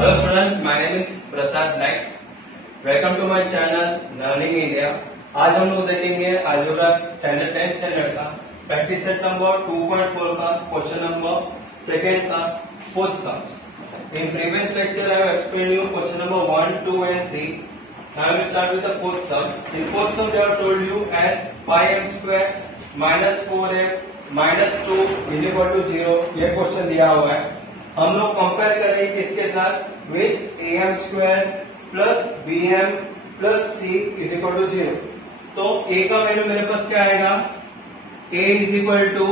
Hello students, my name is Prasad Naik. Welcome to my channel learning India. आज हम लोग देखेंगे अलजेब्रा स्टैंडर्ड 10 स्टैंडर्ड का प्रैक्टिस सेट नंबर 2.4 का क्वेश्चन नंबर सेकंड का fourth sum. In previous lecture I have explained you question number 1, 2 and 3. Now we will start with the fourth sum. In fourth sum they have told you as 5m square minus 4m minus 2 is equal to 0. ये question दिया हुआ है. हम लोग compare करेंगे किसके साथ with am square plus bm plus c is equal to 0. तो a का वैल्यू मेरे पास क्या आएगा, a is equal to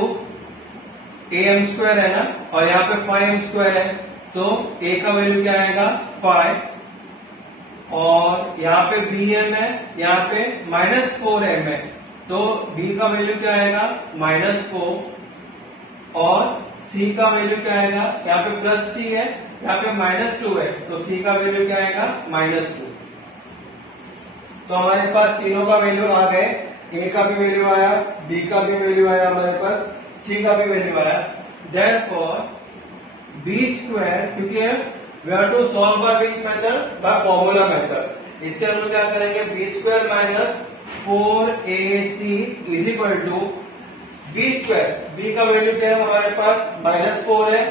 am square है ना, और यहाँ पे 5m स्क्वायर है, तो a का वैल्यू क्या आएगा 5, और यहाँ पे bm है, यहाँ पे -4m है, तो b का वैल्यू क्या आएगा -4, और c का वैल्यू क्या आएगा, यहाँ पे प्लस c है, यहाँ पे -2 है, तो c का वैल्यू क्या आएगा -2. तो हमारे पास तीनों का वैल्यू आ गए, a का भी वैल्यू आया, b का भी वैल्यू आया, हमारे पास c का भी वैल्यू आया. देयरफॉर b स्क्वायर, क्योंकि we have to solve by which method, by formula method. इसके हम लोग क्या करेंगे, b square minus 4ac is equal to b square. b का वैल्यू क्या है हमारे पास -4 है,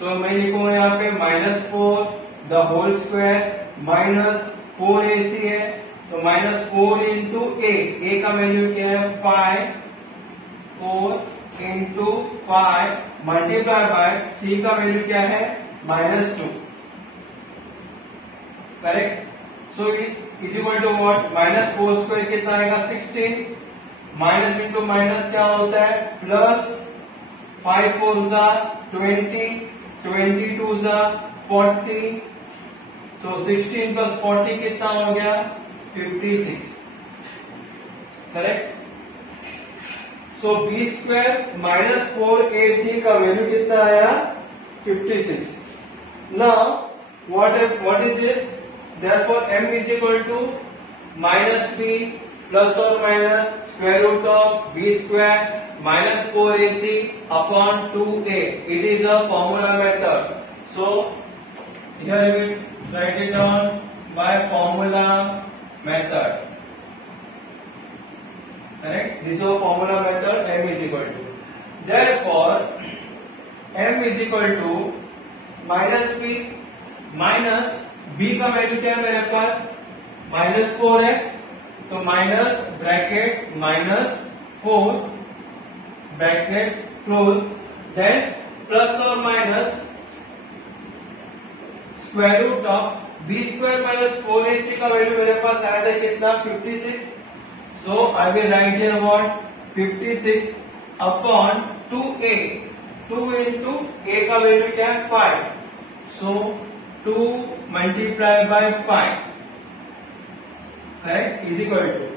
तो मैं लिखूंगा यहाँ पे -4 the whole square minus 4ac है, तो -4 इंटू a का वैल्यू क्या है 5, 4 इंटू 5 मल्टीप्लाई बाय c का वैल्यू क्या है -2. Correct. So is equal to what, -4 square कितना आएगा 16, माइनस इंटू माइनस क्या होता है प्लस, 5 4 जा 20, 22 जा 40, तो 16 प्लस 40 कितना हो गया 56. Correct. So B square minus 4ac का वैल्यू कितना आया 56. Now what is this, therefore m is equal to -b plus और minus square root of b square minus 4ac upon 2a. It is a formula method. So here we write it down by formula method. Correct. This is a formula method. M is equal to. Therefore, M is equal to minus b minus b का value क्या है मेरे पास -4 है, तो minus bracket -4 bracket close, then plus और minus square root of b square minus 4ac का value मेरे पास आया था कितना 56. So I will write here what 56 upon 2a. 2 into a का वैल्यू क्या है 5, so 2 multiply by 5 is equal to,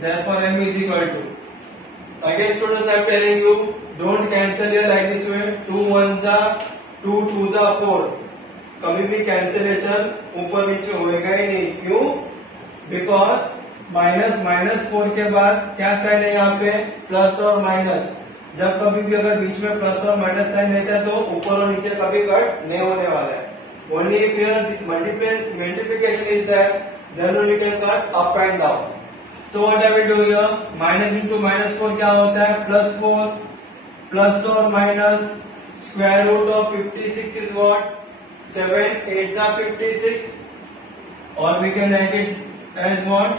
therefore m is equal to, again students I am telling you don't cancel here like this way, 2 1 जा 2 2 जा 4, कभी भी cancellation ऊपर नीचे होएगा ही नहीं. क्यों, बिकॉज -4 के बाद क्या साइन है यहाँ पे प्लस और माइनस. जब कभी भी अगर बीच में प्लस और माइनस साइन रहता है तो ऊपर और नीचे कभी कट नहीं होने वाला है. Only if your multiplication is there, then only you can cut up and down. So what I will do here, minus into -4 क्या होता है +4, प्लस और minus square root of 56 is what, 7 8 जा 56, और we can write it as what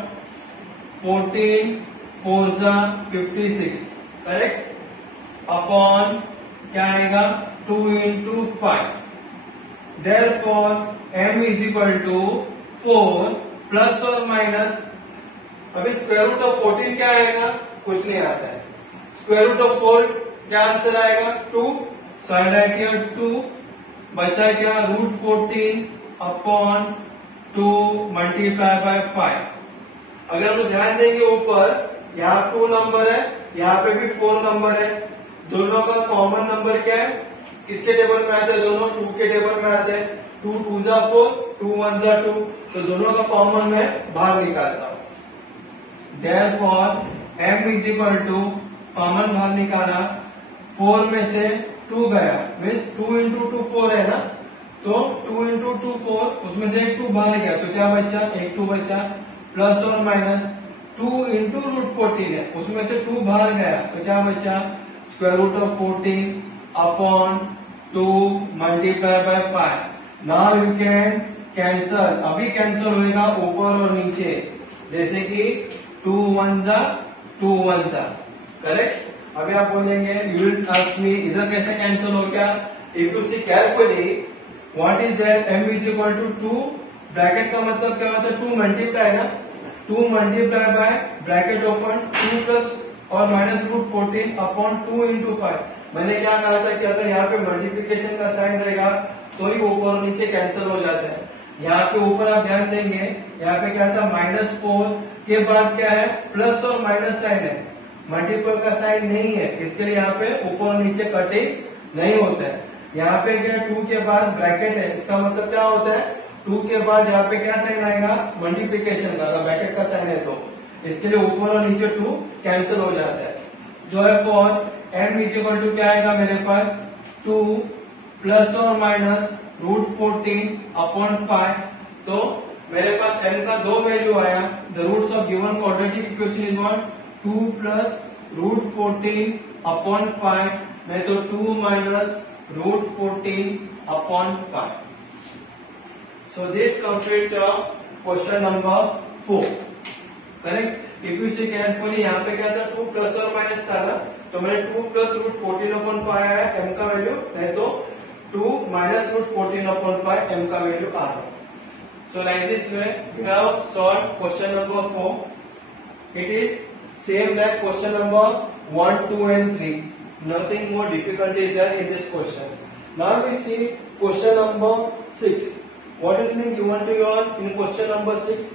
14 4 जा 56. Correct. Upon क्या आएगा 2 into 5. Therefore, m is equal to 4 plus और माइनस, अभी स्क्वायर रूट ऑफ 14 क्या आएगा, कुछ नहीं आता है. स्क्वायर रूट ऑफ 4 क्या आंसर आएगा 2, सो आई राइट हियर 2, बचा क्या √14 अपॉन 2 मल्टीप्लाई बाय 5. अगर हम ध्यान देंगे ऊपर यहाँ 2 नंबर है, यहाँ पे भी 4 नंबर है, दोनों का कॉमन नंबर क्या है, किसके टेबल में आते हैं, दोनों 2 के टेबल में आते हैं. 2 2 जा 4, 2 1 जा 2, तो दोनों का कॉमन में बाहर निकालता हूं. Therefore m is equal to, common बाहर निकाला, 4 में से 2 गया, मीन्स 2 इंटू 2 4 है ना, तो 2 इंटू 2 4, उसमें से एक 2 बाहर गया तो क्या बचा, एक 2 बचा, प्लस और माइनस 2 इंटू रूट 14 है, उसमें से 2 बाहर गया तो क्या बचा, square root of 14 upon 2 multiply by 5। Now you can cancel, अभी कैंसल होएगा ऊपर और नीचे, जैसे कि 2 1 जा 2 1 जा, करेक्ट। अभी आप बोलेंगे यू विल आस्क मी इधर कैसे कैंसल हो गया। If you see carefully what is that, m is equal to 2, bracket का मतलब क्या होता है, 2 मल्टीप्लाई ना, 2 multiply by bracket open 2 plus और माइनस रूट 14 अपॉन 2 इंटू 5। मैंने क्या कहा था कि अगर यहाँ पे मल्टीप्लीकेशन का साइन रहेगा तो ही ऊपर और नीचे कैंसिल हो जाता है। यहाँ पे ऊपर आप ध्यान देंगे, यहाँ पे क्या था, -4 के बाद क्या है, प्लस और माइनस साइन है, मल्टीपल का साइन नहीं है, इसके लिए यहाँ पे ऊपर और नीचे कटिंग नहीं होता है। यहाँ पे क्या 2 के बाद ब्रैकेट है, इसका मतलब क्या होता है, 2 के बाद यहाँ पे क्या साइन आएगा, मल्टीप्लीकेशन का, ब्रैकेट का साइन है तो इसके लिए ऊपर और नीचे 2 कैंसिल हो जाता है। जो है for m is equal to क्या आएगा मेरे पास, 2 प्लस और माइनस रूट 14 अपॉन 5। तो मेरे पास m का 2 वैल्यू आया, the roots of given quadratic equation is what, 2 plus root 14 upon 5 में तो 2 minus root 14 upon 5। So this completes your question number 4, correct? If you see carefully, यहाँ पे क्या था, 2 प्लस और माइनस था ना, तो मैंने 2 प्लस रूट 14 अपॉन 5 आया m का वैल्यू, नहीं तो 2 माइनस रूट 14 अपॉन 5 m का वैल्यू आ रहा। So like this way we have solved question number 4. It is same like question number 1, 2 and 3. Nothing more difficult is there in this question. Now we see question number 6. What is being given to you all in question number 6?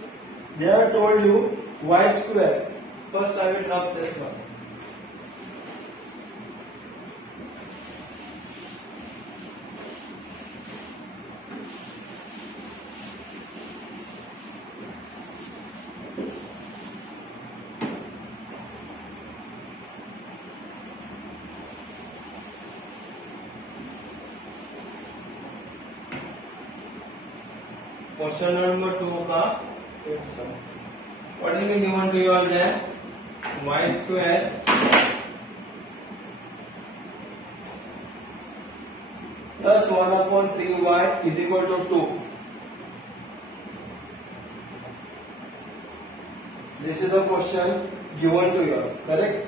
They have told you y square. First I will drop this one. Question number 2 का what is being given to you all there, y square plus 1 upon 3y is equal to 2. This is the question given to you all, correct?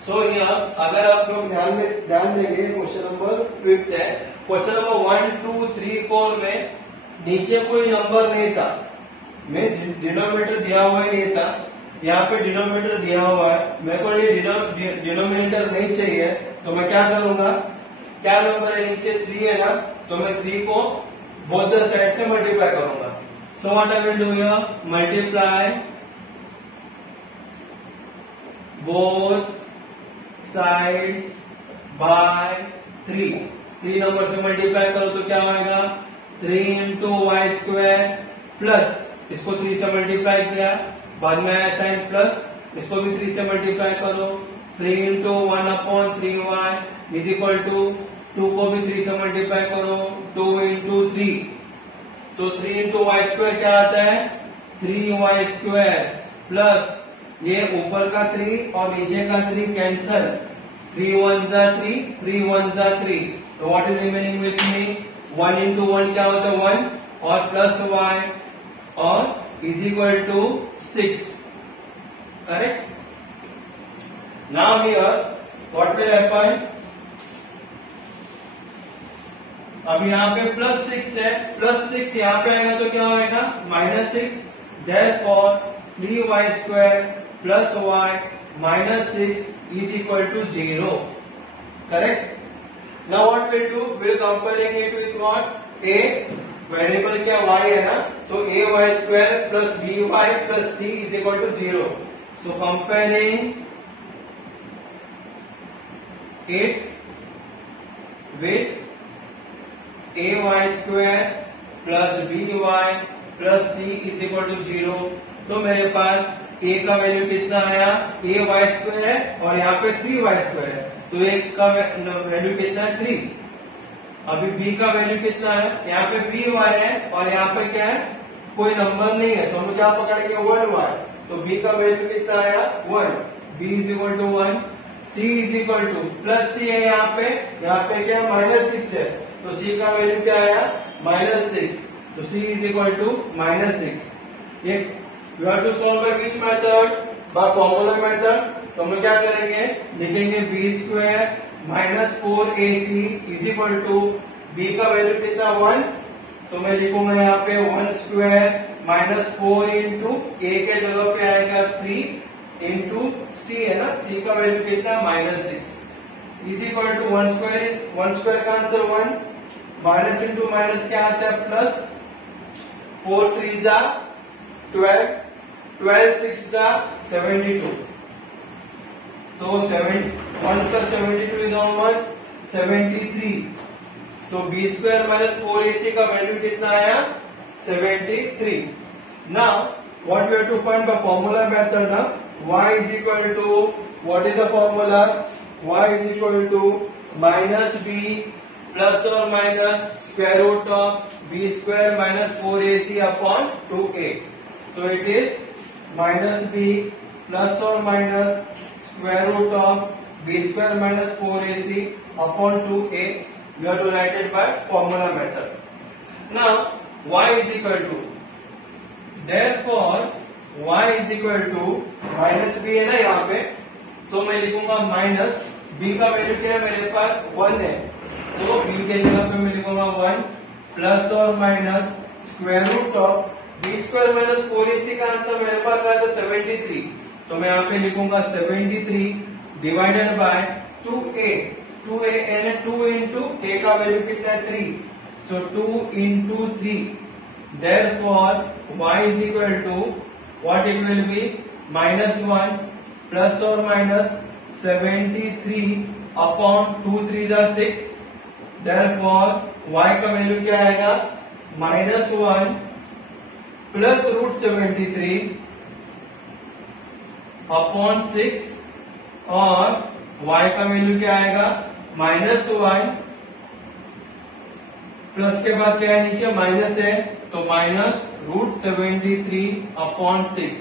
So here अगर आप लोग ध्यान देंगे, question number 5 है। Question number 1, 2, 3, 4 में नीचे कोई number नहीं था, में डिनोमिनेटर दिया हुआ ही नहीं था, यहाँ पे डिनोमिनेटर दिया हुआ है। मेरे को ये डिनोमिनेटर नहीं चाहिए, तो मैं क्या करूंगा, क्या नंबर है नीचे, 3 है ना, तो मैं 3 को बोथ द साइड से मल्टीप्लाई करूंगा। सो what I will do here, multiply both sides by 3। 3 number से मल्टीप्लाई करो तो क्या होगा, 3 इंटू वाई स्क्वायर प्लस, इसको 3 से मल्टीप्लाई किया, बाद में आया साइन प्लस, इसको भी 3 से मल्टीप्लाई करो, 3 into 1 upon 3y is equal to 2 को भी 3 से मल्टीप्लाई करो, 2 इंटू 3, तो 3 इंटू वाई स्क्वायर क्या आता है, 3y स्क्वायर प्लस ये ऊपर का 3 और नीचे का 3 कैंसल, 3 1 जा 3, 3 1 जा 3, तो what is remaining with me, 1 into 1 क्या होता है 1 और प्लस y और is equal to 6, correct. Now here what will happen, अब यहाँ पे +6 है, +6 यहाँ पे आएगा तो क्या होगा, -6, therefore 3y square plus y -6 is equal to 0, correct. Now what we'll do, we'll comparing it with what, a variable क्या y है ना, तो ay square plus by plus c is equal to 0. So comparing it with ay square plus by plus c is equal to 0, तो मेरे पास a का value कितना आया, ay स्क्वायर है और यहाँ पे 3y स्क्वायर है, तो एक का वैल्यू कितना है 3, अभी b का वैल्यू कितना है, यहाँ पे by है और यहाँ पे क्या है, कोई नंबर नहीं है, तो हम क्या पकड़ेंगे 1y, तो b का वैल्यू कितना आया 1, b is equal to 1, c is equal to plus c है यहाँ पे क्या -6 है, तो c का वैल्यू क्या आया -6, तो c इज इक्वल टू -6। ये you have to solve by which method, by formula method. तो हम लोग क्या करेंगे, लिखेंगे b square minus 4ac is equal to b का वैल्यू कितना 1, तो मैं लिखूंगा यहाँ पे 1 स्क्वायर माइनस 4 इंटू a के जगह पे आएगा 3 इंटू c है ना, c का वैल्यू कितना -6 इज इक्वल टू 1 स्क्वायर का आंसर 1, माइनस इंटू माइनस क्या आता है प्लस, 4 3 जा 12, 12 6 जा 72, तो 1 plus 72 is how much 73, तो b square minus 4ac का वैल्यू कितना आया 73। Now what we have to find by formula method ना, y is equal to what is the formula, y is equal to minus b plus or minus square root of b square minus 4ac upon 2a, so it is minus b plus or minus square root of b square minus 4ac upon 2a, you have to write it by formula method. Now y is equal to, therefore y is equal to minus b है ना यहाँ पे, तो मैं लिखूंगा minus b का value क्या है मेरे पास 1 है, तो b के जगह पे मैं लिखूंगा 1 प्लस और minus square root of b square minus 4ac का आंसर मेरे पास आया था 73, तो मैं यहाँ पे लिखूंगा 73 डिवाइडेड बाय 2a, 2a यानी 2 इंटू a का वैल्यू कितना है 3, so 2 into 3, therefore y is equal to what it will be -1 plus और माइनस 73 अपॉन 2 3 जा 6, देयरफॉर y का वैल्यू क्या आएगा -1 प्लस √73 अपॉन 6, और y का वैल्यू क्या आएगा -1 प्लस के बाद क्या है नीचे माइनस है, तो माइनस √73 अपॉन 6,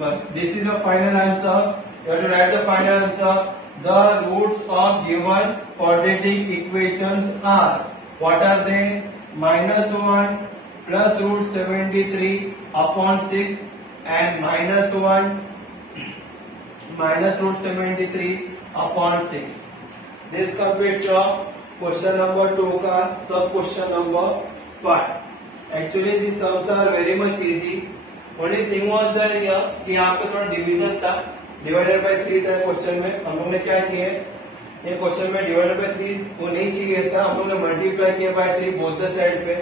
बस this is the final answer, you have to write the final answer, the roots of given quadratic equations are, what are they, -1 plus √73 upon 6 and -1 minus √73 upon 6. This completes your question number 2 का सब question number 5. Actually these sums are very much easy. Only thing was that here कि यहाँ पे थोड़ा division था, divided by 3 था question में, हम लोग ने क्या किए, ये क्वेश्चन में डिवाइडेड बाय 3 वो नहीं चाहिए था, हम लोग ने मल्टीप्लाई किया बाय 3 बोथ द साइड पे,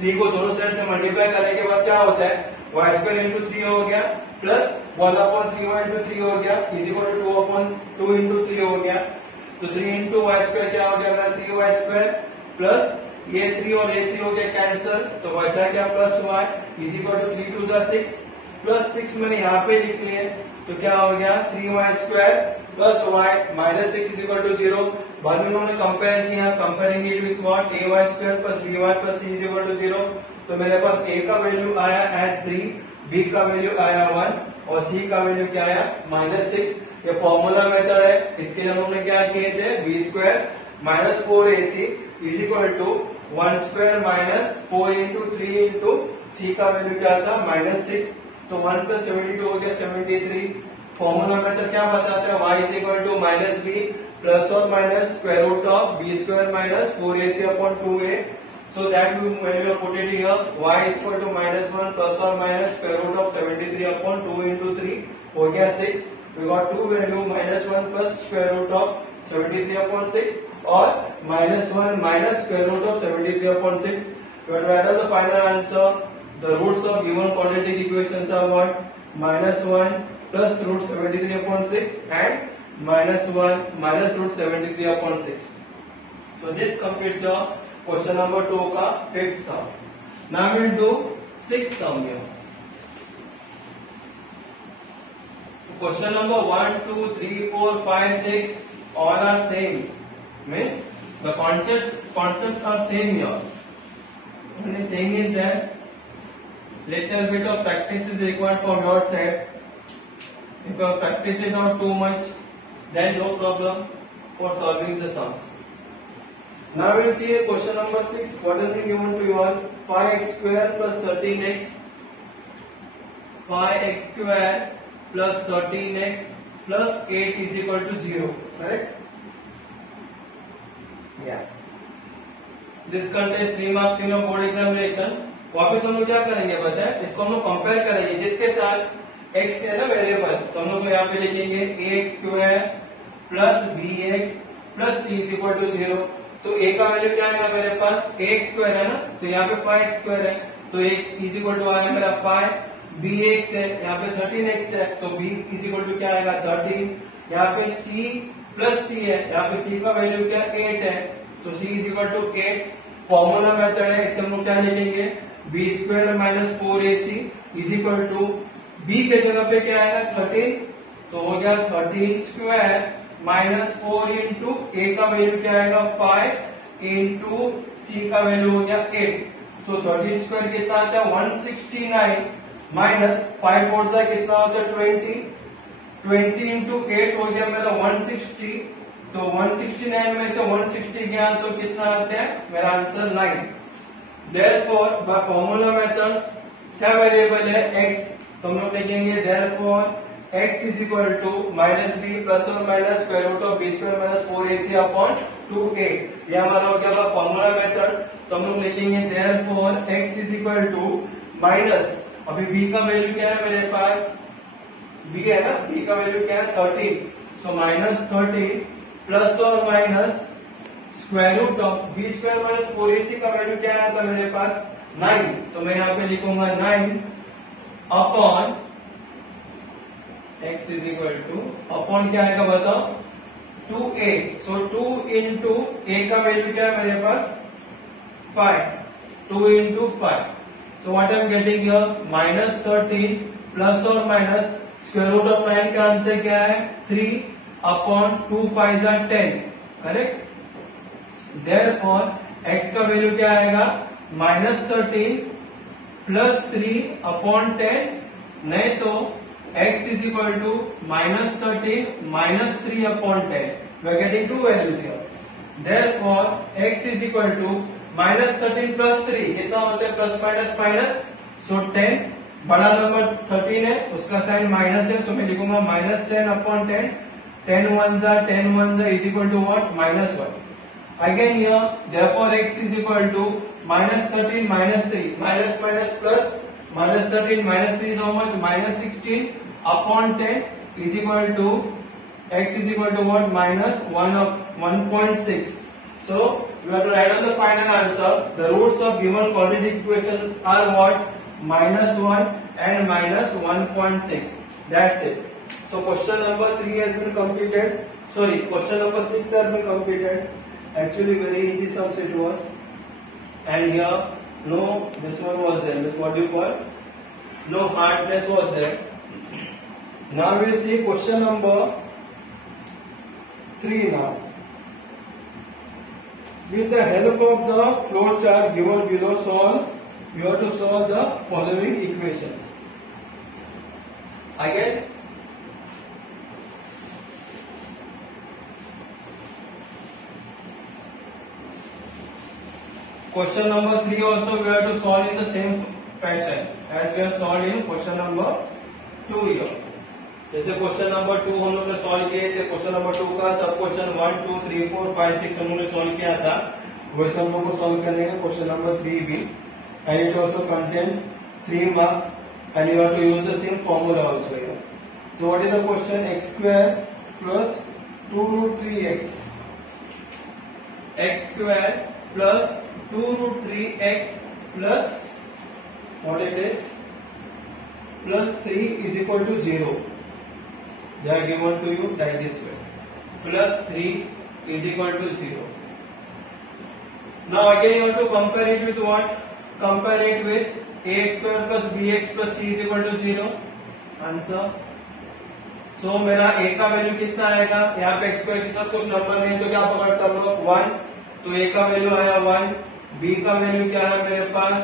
3 को दोनों साइड से मल्टीप्लाई करने के बाद क्या होता है y स्क्वायर इंटू 3 हो गया प्लस 1 अपॉन 3y इंटू 3 हो गया is equal to 2 upon 2 into 3 हो गया, तो 3 इंटू वाई स्क्वायर क्या हो गया 3y स्क्वायर प्लस ये 3 और ये 3 हो गया कैंसिल, तो बचा क्या plus y is equal to 3 to the 6 plus 6 मैंने यहाँ पे लिख लिए, तो क्या हो गया 3y square plus y minus 6 is equal to 0। बाद में उन्होंने कंपेयर किया, comparing it with what ay square plus by plus c is equal to 0, तो मेरे पास a का वैल्यू आया एज 3, b का वैल्यू आया 1 और c का वैल्यू क्या आया -6। ये फॉर्मूला मेथड है, इसके लिए हम लोगों ने क्या किए थे b square minus 4ac is equal to 1 square minus 4 into 3 into c का वैल्यू क्या था -6, तो 1 प्लस 72 हो गया 73। फॉर्मूला मेथड क्या बताता है y is equal to minus b plus और minus square root of b square minus 4ac upon 2a, so that when you put it here y is equal to -1 plus or minus square root of 73 upon 2 into 3 हो गया 6, we got two value -1 plus square root of 73 upon 6 और -1 minus square root of 73 upon 6, you have to add up the final answer. The roots of given quadratic equations are what, -1 plus √73 upon 6 and -1 minus √73 upon 6. So this completes your question number 2 का 5th sum. Now we will do 6th sum here. Question number 1, 2, 3, 4, 5, 6 all are same. Means The concepts are same here. Only thing is that little bit of practice is required from your side. If you practice it not too much, then no problem for solving the sums. Now we will see question number 6. What is being given to you all? 5x square plus 13x. 5x square plus 13x plus 8 is equal to 0. Correct? Yeah. This contains 3 marks in your board examination. वापस हम लोग क्या करेंगे पता है? इसको हम लोग कंपेयर करेंगे जिसके साथ x है ना वेरिएबल, तो हम लोग यहाँ पे लिखेंगे ax square plus bx plus c is equal to 0. तो a का वैल्यू क्या आएगा मेरे पास? ax स्क्वायर है ना, तो यहाँ पे 5x स्क्वायर है, तो a इज इक्वल टू आएगा मेरा 5. bx है, यहाँ पे 13x है, तो b इज इक्वल टू क्या आएगा? 13. यहाँ पे c प्लस c है, यहाँ पे c का वैल्यू क्या? 8 है, तो c is equal to 8. Formula method है, इसके हम लोग क्या लिखेंगे? B square minus 4ac is equal to b के जगह पे क्या आएगा? 13, तो हो गया 13 स्क्वायर माइनस 4 इंटू a का वैल्यू क्या आएगा? 5 इंटू c का वैल्यू हो गया 8. तो 13 स्क्वायर कितना आता है? 169 माइनस 5 4 का कितना होता है? 20 इंटू 8 हो गया मेरा 160. तो 169 में से 160 गया तो कितना आता है? मेरा answer 9. Therefore, by formula method क्या वेरिएबल है? x. तो हम लोग लिखेंगे therefore x is equal to minus b plus or minus square root of b square minus 4ac upon 2a. ये हमारा हो गया फॉर्मूला मेथड. तो हम लोग लिखेंगे therefore x is equal to minus, अभी b का वैल्यू क्या है मेरे पास? b है ना, b का वैल्यू क्या है? 13. सो माइनस 13 प्लस और minus square root of B square minus 4ac का वैल्यू क्या आया था मेरे पास? 9. तो मैं यहाँ पे लिखूंगा 9 upon x is equal to, upon क्या आएगा बताओ? 2a. सो 2 इंटू a का वैल्यू क्या है मेरे पास? 5. 2 into 5. So what I am getting here? Minus 13 plus और माइनस स्क्वायर रूट ऑफ 9 का आंसर क्या है? 3 upon 2 5 are 10. Correct? Therefore x का वैल्यू क्या आएगा? Minus 13 plus 3 upon 10. नहीं तो x is equal to minus 13 minus 3 upon 10. We are getting two values here. Therefore x is equal to minus 13 plus 3 कितना होता है? Plus minus minus. सो 10 बड़ा number 13 है, उसका साइन माइनस है, तो मैं लिखूंगा minus 10 upon 10. 10 1 is equal to what? minus 1. Again here, therefore x is equal to minus 13 minus 3. Minus minus plus. Minus 13 minus 3 is how much? Minus 16 upon 10 is equal to x is equal to what? Minus 1.6. So you have to write on the final answer. The roots of given quadratic equations are what? Minus 1 and minus 1.6. That's it. So question number 3 has been completed. Sorry, question number 6 has been completed. Actually very easy sums it was. And here no, this one was there. This what do you call? No hardness was there. Now we will see question number 3 now. With the help of the flow chart given below, you have to solve the following equations. Again, question number 3 also we have to solve in the same fashion as we have solved in question number 2 here. जैसे question number 2 हम लोग ने solve किए थे, question number 2 का सब question 1 2 3 4 5 6 हम लोग ने सॉल्व किया था, वैसे हम लोग को सॉल्व करने का क्वेश्चन नंबर 3 भी. And it also contains 3 marks and you have to use the same formula also here. So what is the question? x square plus 2 root 3x. x square plus 2 root 3x plus what it is? Plus 3 is equal to 0. They are given to you like this way. Plus 3 is equal to 0. Now again you have to compare it with what? Compare it with ax square plus bx plus c is equal to 0. Answer. So मेरा a का value कितना आएगा? यहाँ पे x square के साथ कुछ number नहीं तो क्या पकड़ता हम लोग? 1. तो ए का वैल्यू आया 1, बी का वैल्यू क्या है मेरे पास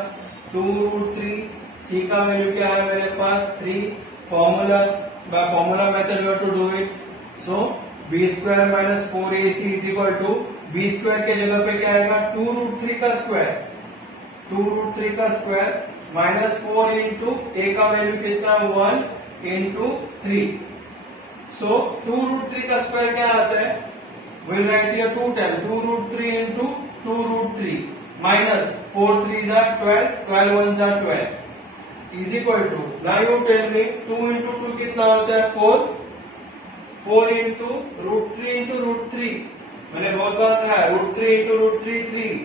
2√3, सी का वैल्यू क्या है मेरे पास 3. Formula by formula method you have to do it. So B square minus 4ac is equal to B square के जगह पे क्या आएगा 2√3 का स्क्वायर, 2√3 का स्क्वायर माइनस 4 इंटू ए का वैल्यू कितना 1 इंटू 3. सो 2√3 का स्क्वायर क्या आता है, we'll write here 2 times 2√3 into 2√3 minus 4 3s are 12, 12 1s are 12 is equal to, now you tell me 2 into 2 कितना होता है 4, 4 into √3 into √3 मैंने बहुत बार कहा है √3 into √3 3.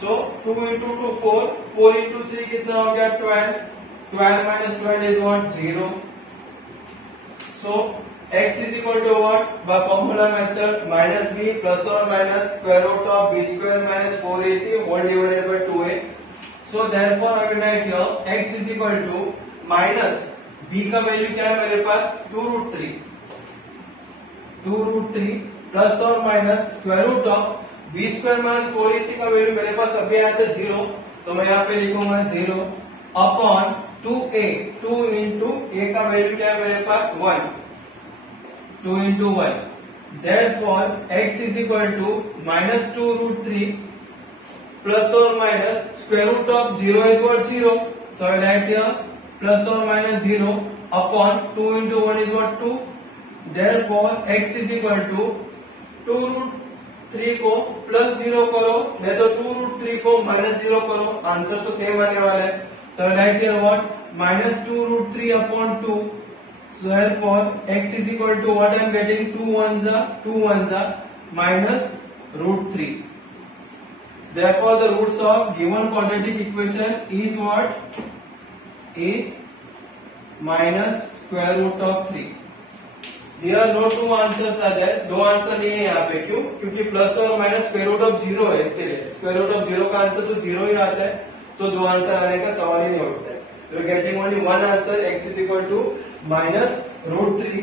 So 2 into 2 4, 4 into 3 कितना हो गया 12, 12 minus 12 is what 0. So x is equal to what, by formula method minus b plus or minus square root of b square minus 4ac whole divided by 2a. So therefore I will write here x is equal to minus b का value क्या है मेरे पास 2√3, 2√3 plus और minus square root of B square minus 4ac का value मेरे पास अभी आया था 0, तो मैं यहाँ पे लिखूंगा 0 अपॉन 2a, 2 इंटू a का वैल्यू क्या है मेरे पास 1, 2 into 1. Therefore, x is equal to minus 2√3 plus or minus square root of 0 is what 0. So I write here plus or minus 0 upon 2 into 1 is what 2. Therefore, x is equal to 2√3 को plus 0 करो, नहीं तो 2√3 को minus 0 करो, answer तो same आने वाला है. So I write here what minus 2√3 upon 2. So therefore x is equal to what I am getting 2 ones are minus √3. Therefore the roots of given quadratic equation is what, is minus square root of 3. Here no two answers are there, दो answer नहीं है यहाँ पे. क्यों? क्योंकि plus और minus square root of 0 है, इसके लिए स्क्वायर रूट ऑफ 0 का आंसर तो 0 ही आता है, तो दो आंसर आने का सवाल ही नहीं उठता है. You are getting only one answer, x is equal to minus √3.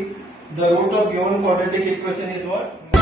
The root of given quadratic equation is what?